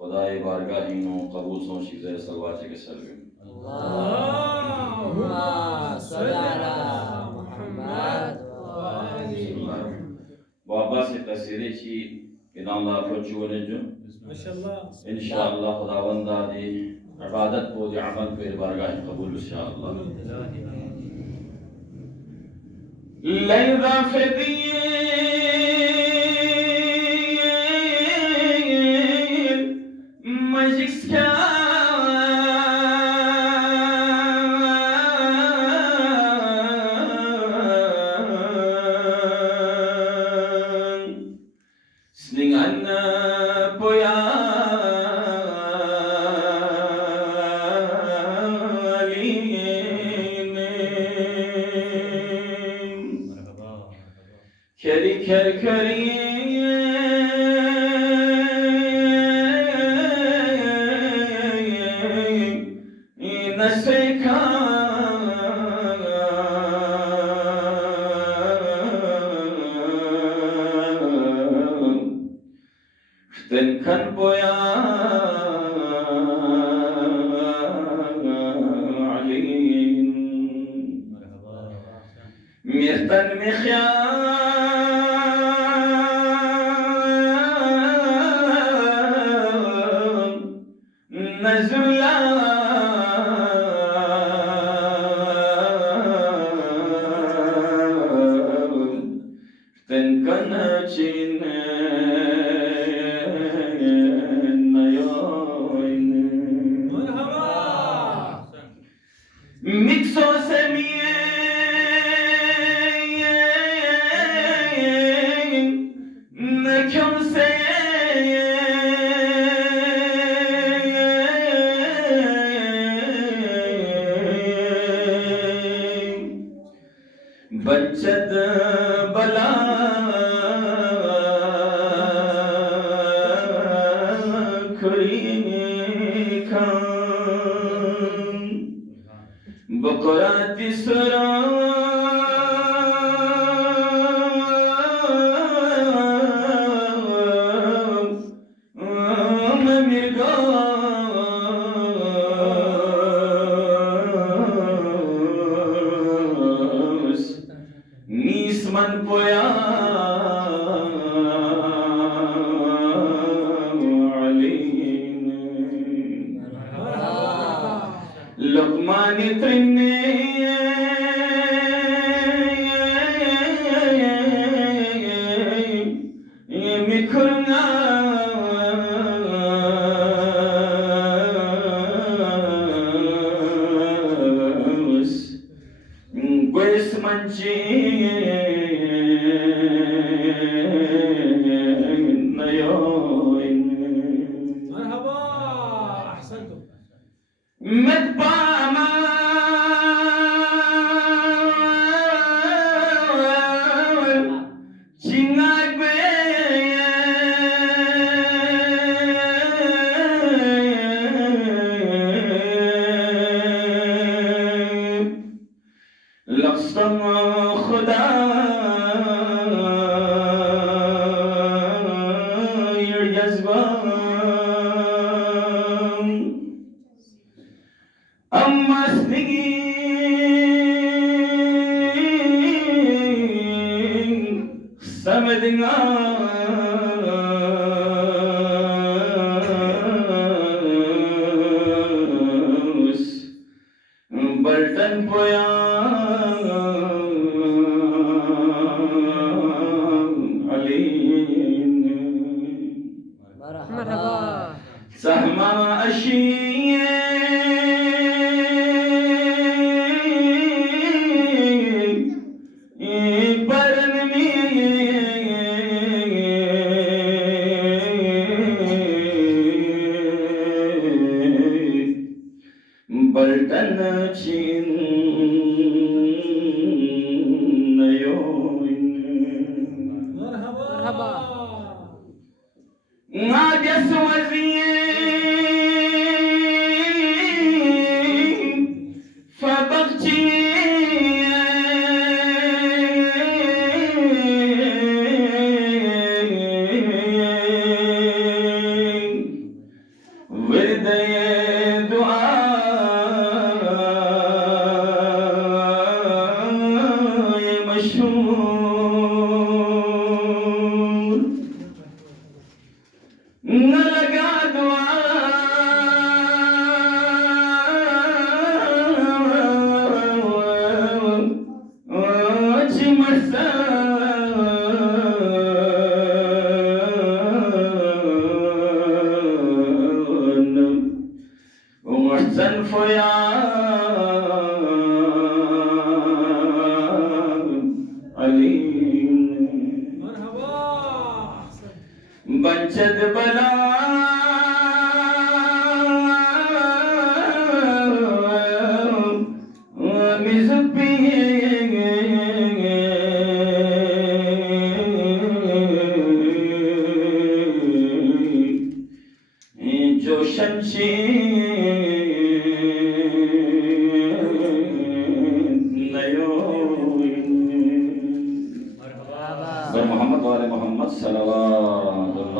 खुदाए बारगाहीनो कबूल सोची ज़र सलवात के सलवे अल्लाहुम्मा सल्ली अला मुहम्मद व आलि मुहम्मद। बाबा से तस्वीरें छी इनाम ला फचुने जो माशाअल्लाह इंशाअल्लाह खुदावंदा दे इबादत को दे अमल पे बारगाह कबूल इंशाअल्लाह लैज़ा फदी मजिक्स Sningana poyalin keri keri keri naseka Den kan poyalin mirtan mikhyam nazula den kan chine Mixo semie ne kimse बचत बला खुरी खान बकराती सरा मिर्गा नीसमन पोया लुकमानी त्रिन्ने मिखुरना गोस मंची नयोइन مرحبا احسنتم مدباما Chinagbe लक्ष्म खुदा जज्बा अम्मा समझना बर्तन पोया अलीन مرحبا सहमा अशीए बरन में बर्तन छीन नयोइन مرحبا नाजस वज़िए फबख्ची या अली मरहबा अहसन बंचद बला जो शमशीर नयो मरहबा मोहम्मद वाले मोहम्मद सल्लल्लाहु